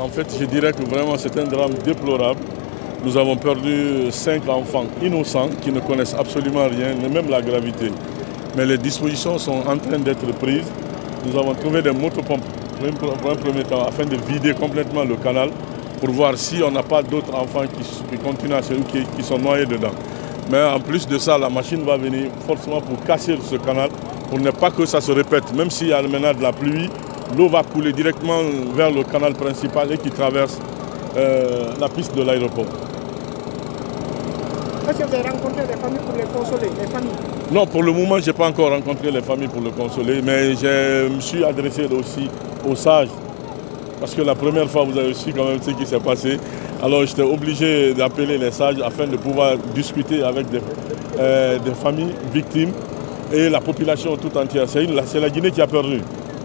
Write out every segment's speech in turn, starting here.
En fait, je dirais que vraiment c'est un drame déplorable. Nous avons perdu 5 enfants innocents qui ne connaissent absolument rien, même la gravité. Mais les dispositions sont en train d'être prises. Nous avons trouvé des motopompes pour un premier temps afin de vider complètement le canal pour voir si on n'a pas d'autres enfants qui continuent à se qui sont noyés dedans. Mais en plus de ça, la machine va venir forcément pour casser ce canal, pour ne pas que ça se répète. Même s'il y a maintenant de la pluie, l'eau va couler directement vers le canal principal et qui traverse la piste de l'aéroport. Est-ce que vous avez rencontré les familles pour les consoler, les familles? Non, pour le moment, je n'ai pas encore rencontré les familles pour le consoler, mais je me suis adressé aussi aux sages. Parce que la première fois, vous avez su quand même ce qui s'est passé. Alors j'étais obligé d'appeler les sages afin de pouvoir discuter avec des familles victimes et la population tout entière. C'est la Guinée qui a perdu.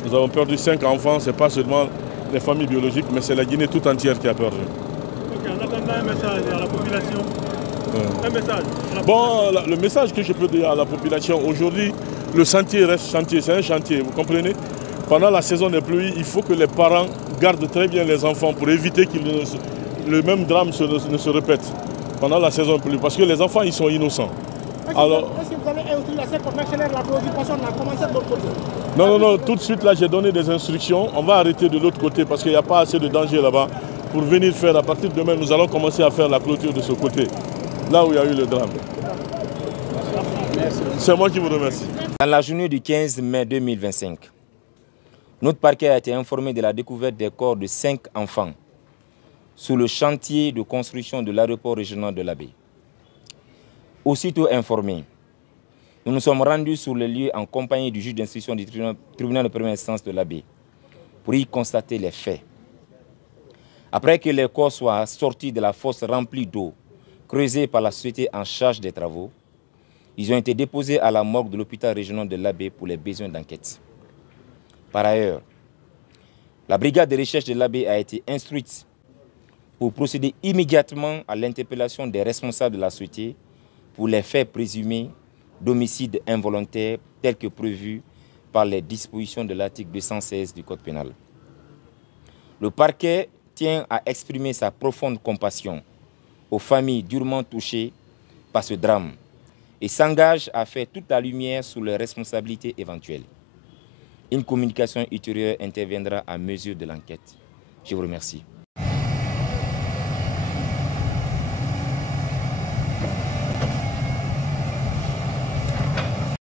Nous avons perdu 5 enfants, ce n'est pas seulement les familles biologiques, mais c'est la Guinée tout entière qui a perdu. Ok, en attendant un message à la population. Un message. Bon, le message que je peux dire à la population, aujourd'hui, le chantier reste chantier, c'est un chantier, vous comprenez? Pendant la saison des pluies, il faut que les parents gardent très bien les enfants pour éviter que le même drame ne se répète pendant la saison des pluies, parce que les enfants, ils sont innocents. Est-ce que vous avez instruit la CEP pour accélérer la dose? Parce qu'on a commencé de l'autre côté. Non, tout de suite, là, j'ai donné des instructions. On va arrêter de l'autre côté parce qu'il n'y a pas assez de danger là-bas pour venir faire. À partir de demain, nous allons commencer à faire la clôture de ce côté, là où il y a eu le drame. C'est moi qui vous remercie. Dans la journée du 15 mai 2025, notre parquet a été informé de la découverte des corps de 5 enfants sous le chantier de construction de l'aéroport régional de l'Abbé. Aussitôt informés, nous nous sommes rendus sur le lieu en compagnie du juge d'instruction du tribunal de première instance de l'Abbé pour y constater les faits. Après que les corps soient sortis de la fosse remplie d'eau creusée par la société en charge des travaux, ils ont été déposés à la morgue de l'hôpital régional de l'Abbé pour les besoins d'enquête. Par ailleurs, la brigade de recherche de l'Abbé a été instruite pour procéder immédiatement à l'interpellation des responsables de la société pour les faits présumés d'homicide involontaire tels que prévus par les dispositions de l'article 216 du Code pénal. Le parquet tient à exprimer sa profonde compassion aux familles durement touchées par ce drame et s'engage à faire toute la lumière sur les responsabilités éventuelles. Une communication ultérieure interviendra à mesure de l'enquête. Je vous remercie.